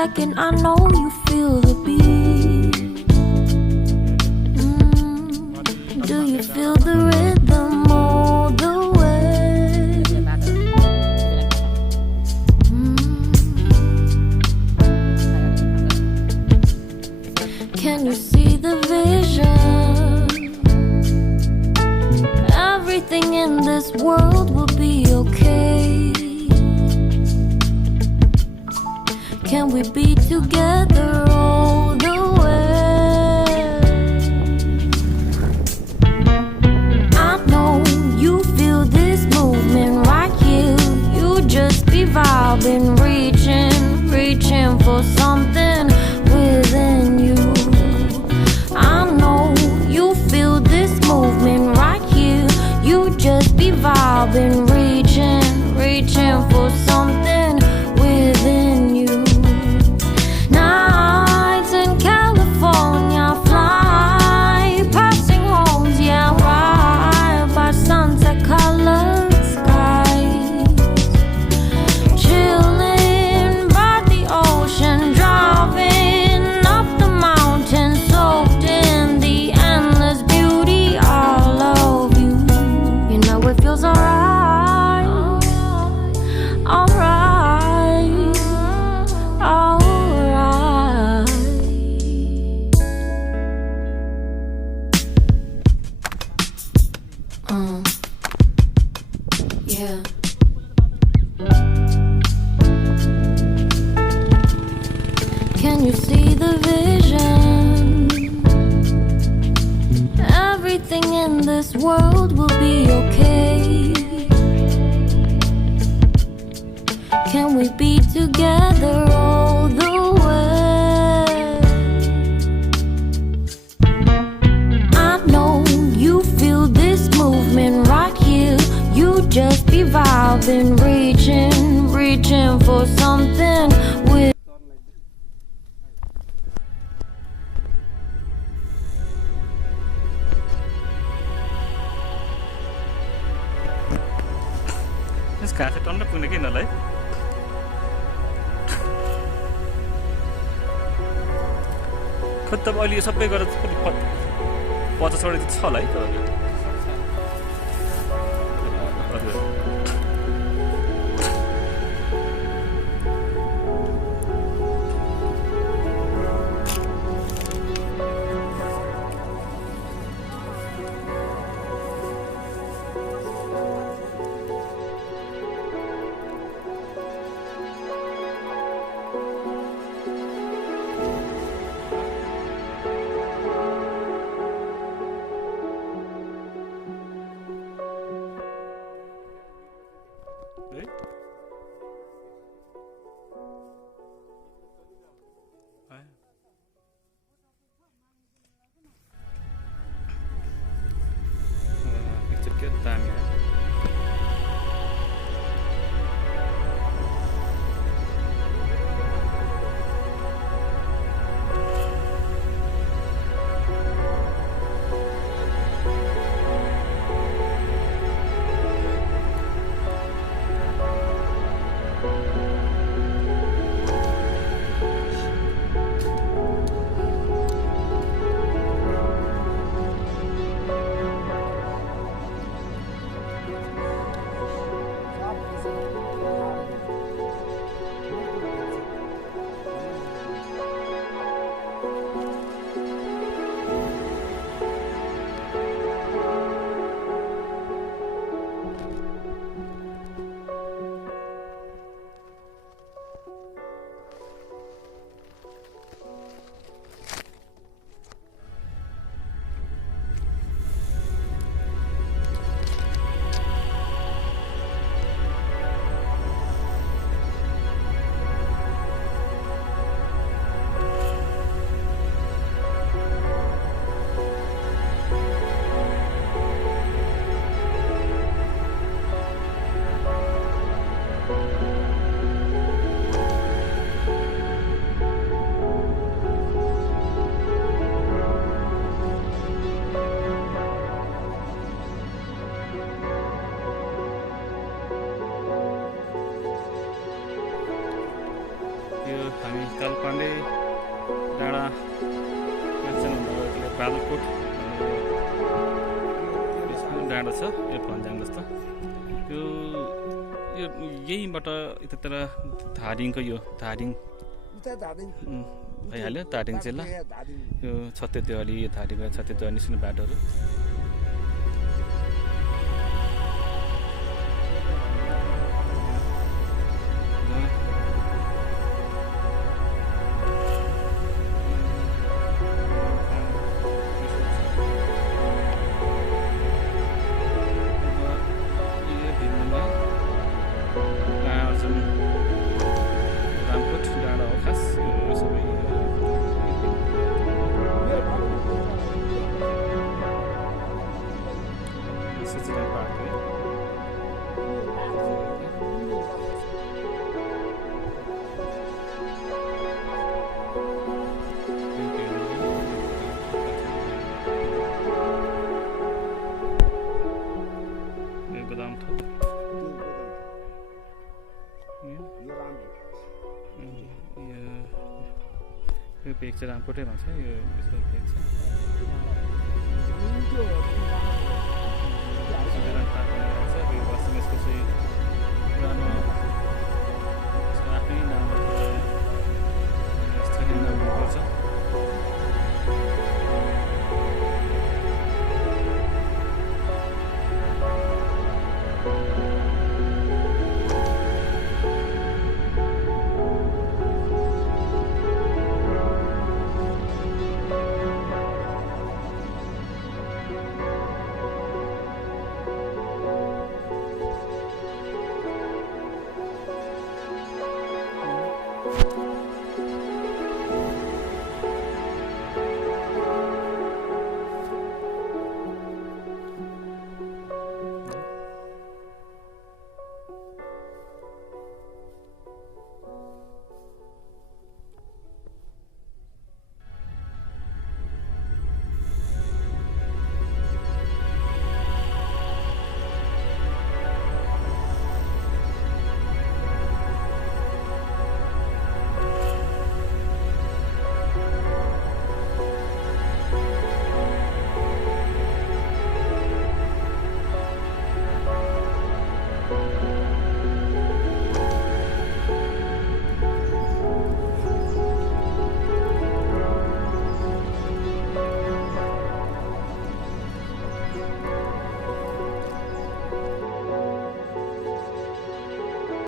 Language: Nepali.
second, I know you feel the beat. Do you feel the rhythm all the way? Can you see the vision? Everything in this world will be okay. Can we be together all the way? I know you feel this movement right here. You just be vibing, reaching for something within you. I know you feel this movement right here. You just be vibing, reaching for something within you. Nights in California, fly passing homes, yeah, right by sunset colored skies. Chilling by the ocean, driving up the mountain, soaked in the endless beauty all of you. You know it feels alright, alright, alright. Yeah. Can you see the vision? Everything in this world will be okay. Can we be together all the way? I know you feel this movement right here. You just be vibing, reaching for something with. This car is on the phone again, right? खत अब अहिले सबै गरेर 50 वटा छ होला है त बादलकोट डाँडा छ यो फन्ज्याङ जस्तो यो यहीँबाट यतातिर धादिङको यो धादिङ भइहाल्यो धादिङ जिल्ला यो छत्तेदेवाली धादिङ छत्तेदेवाली निस्किने बाटोहरू पेक चाहिँ रामकोटै भन्छ यो यसको पेक छ यो वास्तवमा यसको चाहिँ पुरानो आफ्नै नाम स्थानीय नाम हुनुपर्छ